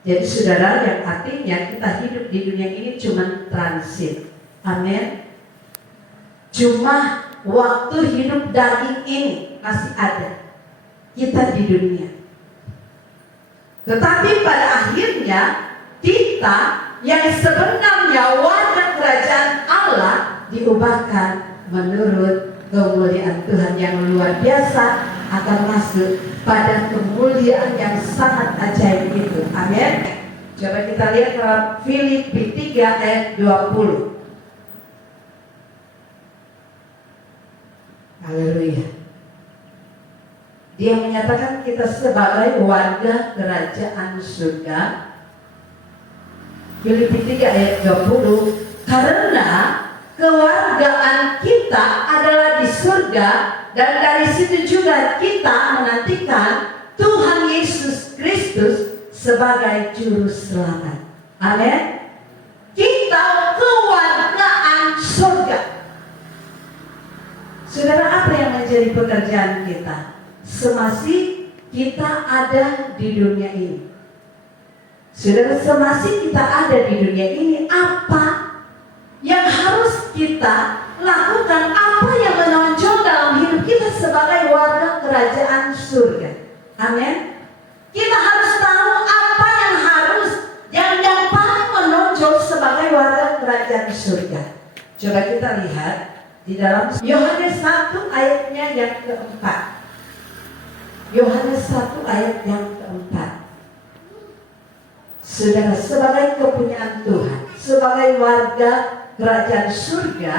Jadi saudara, yang artinya kita hidup di dunia ini cuma transit. Amin. Cuma waktu hidup daging ini masih ada kita di dunia. Tetapi pada akhirnya kita yang sebenarnya warga kerajaan Allah diubahkan menurut kemuliaan Tuhan yang luar biasa, akan masuk pada kemuliaan yang sangat ajaib itu. Amin. Coba kita lihat dalam Filipi 3 ayat 20. Haleluya. Dia menyatakan kita sebagai warga kerajaan surga. Filipi 3 ayat 20. Karena kewargaan kita adalah di surga, dan dari situ juga kita menantikan Tuhan Yesus Kristus sebagai juru selamat. Amin. Kita kewargaan surga. Saudara, apa yang menjadi pekerjaan kita semasih kita ada di dunia ini? Saudara, semasih kita ada di dunia ini, apa yang harus kita lakukan, apa yang menonjol dalam hidup kita sebagai warga kerajaan surga? Amin. Kita harus tahu apa yang paling menonjol sebagai warga kerajaan surga. Coba kita lihat di dalam Yohanes 1 ayatnya yang keempat. Yohanes 1 ayat yang keempat. Saudara, sebagai kepunyaan Tuhan, sebagai warga kerajaan surga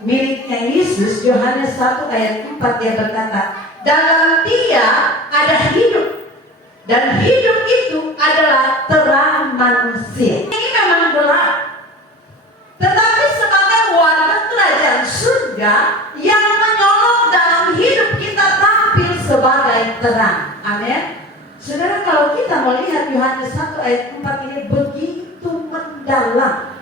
miliknya Yesus, Yohanes 1 ayat 4 dia berkata, dalam Dia ada hidup, dan hidup itu adalah terang manusia. Ini memang gelap, tetapi sebagai warga kerajaan surga yang menyolok dalam hidup kita tampil sebagai terang. Amin. Saudara, kalau kita melihat Yohanes 1 ayat 4 ini begitu mendalam,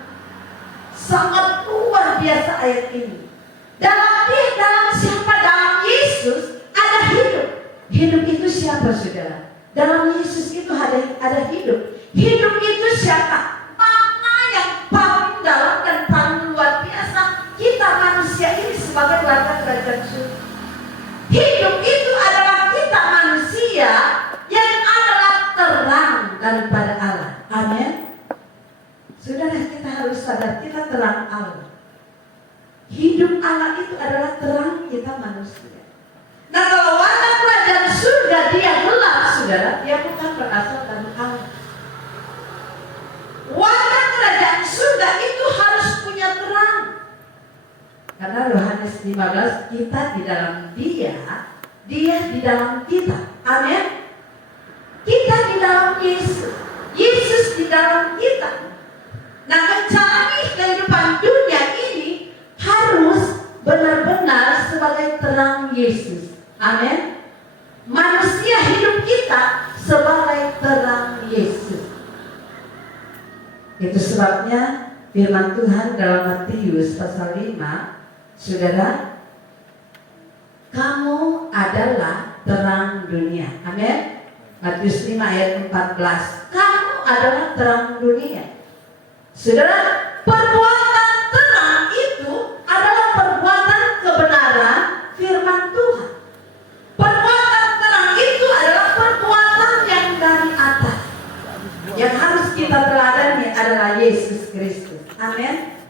sangat luar biasa ayat ini. Dalam siapa? Dalam Yesus ada hidup. Hidup itu siapa, saudara? Dalam Yesus itu ada hidup. Hidup itu siapa? Mana yang paling dalam dan paling luar biasa? Kita manusia ini sebagai warga kerajaan surga. Hidup itu adalah kita manusia yang adalah terang daripada Allah. Amin. Saudara, kita harus sadar kita terang Allah. Hidup Allah itu adalah terang kita manusia. Nah, kalau warga kerajaan surga dia gelap, saudara, dia bukan berasal dari Allah. Warga kerajaan surga itu harus punya terang. Karena Yohanes 15, kita di dalam Dia di dalam kita. Amin. Kita di dalam Yesus, Yesus di dalam kita. Nah, menjalani kehidupan dunia ini harus benar-benar sebagai terang Yesus. Amin. Manusia hidup kita sebagai terang Yesus. Itu sebabnya firman Tuhan dalam Matius pasal 5, saudara, kamu adalah terang dunia. Amin. Matius 5 ayat 14. Kamu adalah terang dunia. Saudara, perbuatan terang itu adalah perbuatan kebenaran firman Tuhan. Perbuatan terang itu adalah perbuatan yang dari atas. Yang harus kita teladani adalah Yesus Kristus. Amin.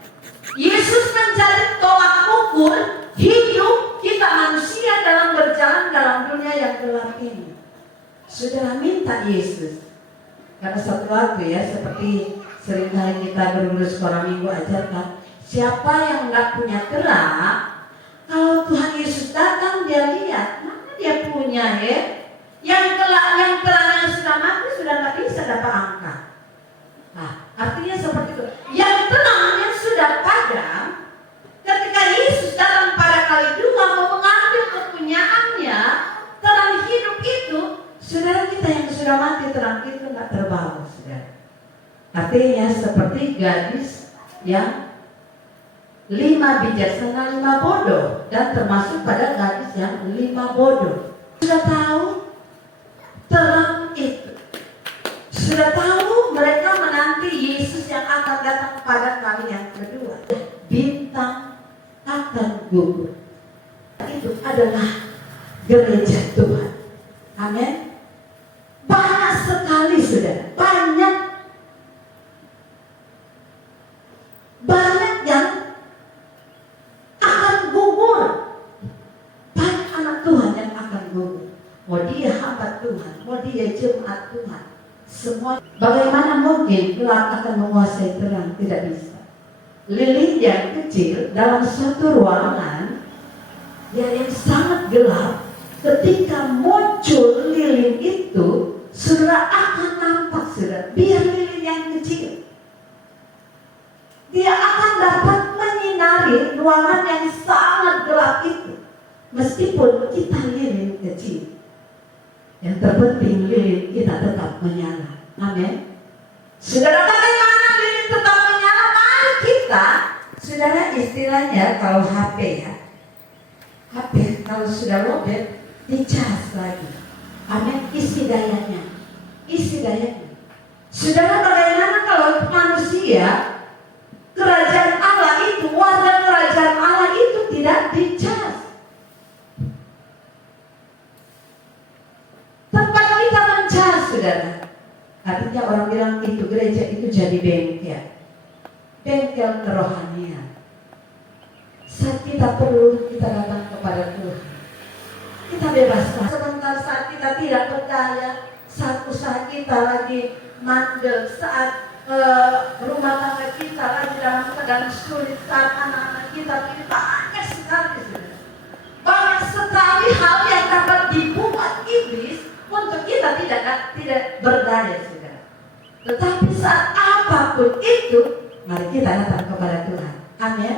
Yesus menjadi tolak ukur hidup kita manusia dalam berjalan dalam dunia yang gelap ini. Saudara, minta Yesus. Karena satu waktu ya, seperti seringkali kita berburu sekolah minggu ajarkan, siapa yang nggak punya terang, kalau Tuhan Yesus datang dia lihat, mana dia punya ya? Yang gelap, yang terangnya sudah mati sudah nggak bisa dapat angka. Nah, artinya seperti itu. Yang terangnya sudah padam, ketika Yesus datang pada kali kedua mau mengambil kepunyaannya, terang hidup itu, saudara, kita yang sudah mati terang itu nggak terbawa, saudara. Artinya seperti gadis yang 5 bijaksana 5 bodoh, dan termasuk pada gadis yang 5 bodoh. Sudah tahu terang itu. Sudah tahu mereka menanti Yesus yang akan datang pada kali yang kedua. Bintang akan gugur. Itu adalah gereja Tuhan. Amin. Banyak sekali saudara, banyak yang akan gugur. Banyak anak Tuhan yang akan gugur. Mau dia hamba Tuhan, mau dia jemaat Tuhan, semua. Bagaimana mungkin gelap akan menguasai terang? Tidak bisa. Lilin yang kecil dalam suatu ruangan yang sangat gelap, ketika muncul lilin itu, saudara akan nampak, saudara. Biar lilin yang kecil, dia akan dapat menyinari ruangan yang sangat gelap itu, meskipun kita lilin kecil. Yang terpenting lilin kita tetap menyala. Amin. Saudara, bagaimana lilin tetap menyala? Mari kita, saudara, istilahnya kalau HP ya, HP kalau sudah lobet dicas lagi. Amin. Isi dayanya. Saudara, bagaimana kalau manusia, kerajaan Allah itu, warga kerajaan Allah itu tidak dicas? Tempat kita mencas, saudara. Artinya orang bilang itu gereja itu jadi bengkel kerohanian. Saat kita perlu, kita datang kepada Tuhan, kita bebaskan. Sebentar saat kita tidak berdaya, saat usaha kita lagi mandel, saat rumah tangga kita lagi dalam keadaan sulit, saat anak-anak kita banyak sekali, banyak sekali hal yang dapat dibuat iblis untuk kita tidak berdaya, saudara. Tetapi saat apapun itu, mari kita datang kepada Tuhan. Amin.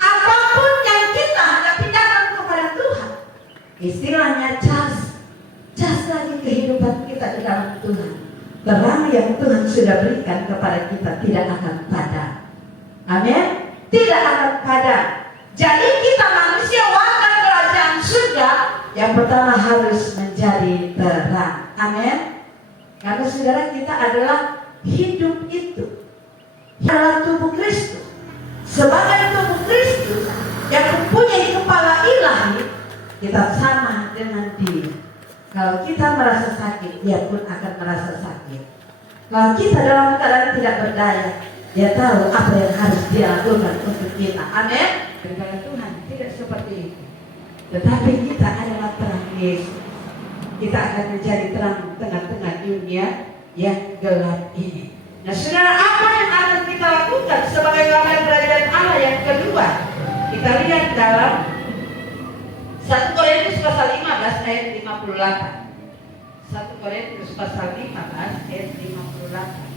Apapun yang kita hadapi, datang kepada Tuhan. Istilahnya cas lagi kehidupan kita di dalam Tuhan. Terang yang Tuhan sudah berikan kepada kita tidak akan padam. Amin. Tidak akan padam. Jadi kita manusia warga kerajaan surga, yang pertama harus menjadi terang. Amin. Karena saudara, kita adalah hidup itu, adalah tubuh Kristus. Sebagai tubuh Kristus yang mempunyai kepala ilahi, kita sama dengan Dia. Kalau kita merasa sakit, Dia pun akan merasa sakit. Kalau kita dalam keadaan tidak berdaya, Dia tahu apa yang harus Dia lakukan untuk kita. Amin. Kepada Tuhan tidak seperti itu. Tetapi kita adalah terang Yesus. Kita akan menjadi terang tengah-tengah dunia yang gelap ini. Nah, saudara, apa yang akan kita lakukan sebagai warga kerajaan Allah yang kedua? Kita lihat dalam 1 Korintus pasal 15 ayat 58. 1 Korintus pasal 15 ayat 58.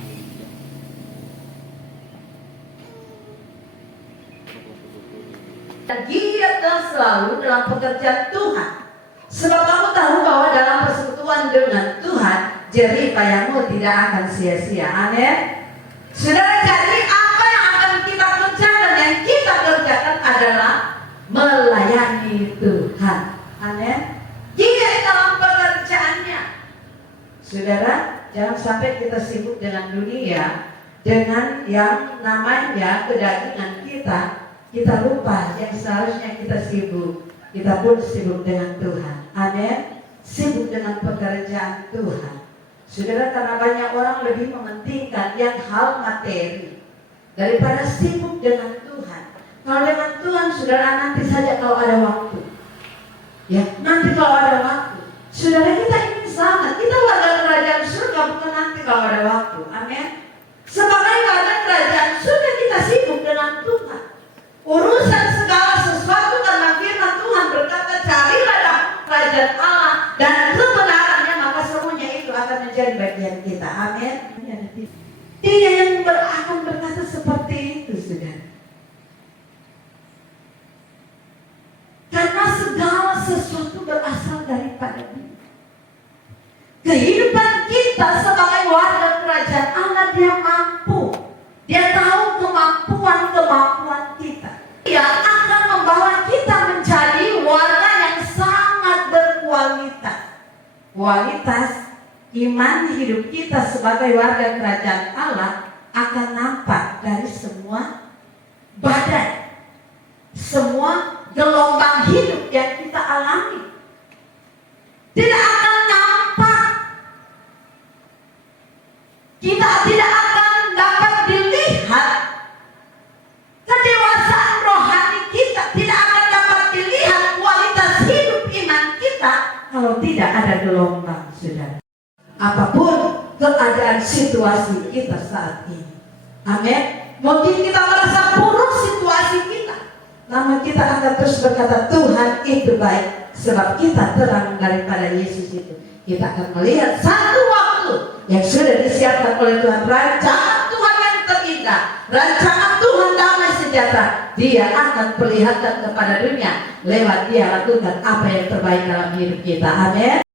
Giatlah selalu dalam pekerjaan Tuhan, sebab kamu tahu bahwa dalam persekutuan dengan Tuhan, jerih payahmu tidak akan sia-sia. Amin. Saudara, jadi apa yang akan kita kerjakan, yang kita kerjakan adalah melayani Tuhan. Amin. Giat dalam pekerjaannya. Saudara, jangan sampai kita sibuk dengan dunia, dengan yang namanya kedagingan kita. Kita lupa yang seharusnya kita sibuk. Kita pun sibuk dengan Tuhan. Amin. Sibuk dengan pekerjaan Tuhan. Saudara, karena banyak orang lebih mementingkan yang hal materi daripada sibuk dengan Tuhan. Kalau dengan Tuhan, saudara, nanti saja kalau ada waktu. Ya, nanti kalau ada waktu. Saudara, kita ingin sangat. Kita warga kerajaan surga, bukan nanti kalau ada waktu. Amin. Sebagai warga kerajaan surga, kita sibuk dengan Tuhan. Urusan segala sesuatu, karena firman Tuhan berkata, carilah kerajaan Allah dan kebenarannya, maka semuanya itu akan menjadi bagian kita. Amin. Dia yang akan berkata seperti itu, saudara. Karena segala sesuatu berasal daripada Dia. Kehidupan kita sebagai warga kerajaan Allah, Dia mampu. Dia tahu kemampuan kita. Dia akan membawa kita menjadi warga yang sangat berkualitas. Kualitas iman hidup kita kita sebagai warga kerajaan Allah akan nampak dari semua badai, semua gelombang hidup yang kita alami. Tidak akan nampak. Kita tidak akan dapat dilihat kedewasaan rohani kita, tidak akan dapat dilihat kualitas hidup iman kita kalau tidak ada gelombang, saudara. Apapun keadaan situasi kita saat ini, amin. Mungkin kita merasa buruk situasi kita, namun kita akan terus berkata Tuhan itu baik, sebab kita terang daripada Yesus itu. Kita akan melihat satu waktu yang sudah disiapkan oleh Tuhan, rancangan Tuhan yang terindah, rancangan Tuhan damai sejahtera. Dia akan perlihatkan kepada dunia lewat dia lakukan apa yang terbaik dalam hidup kita, amin.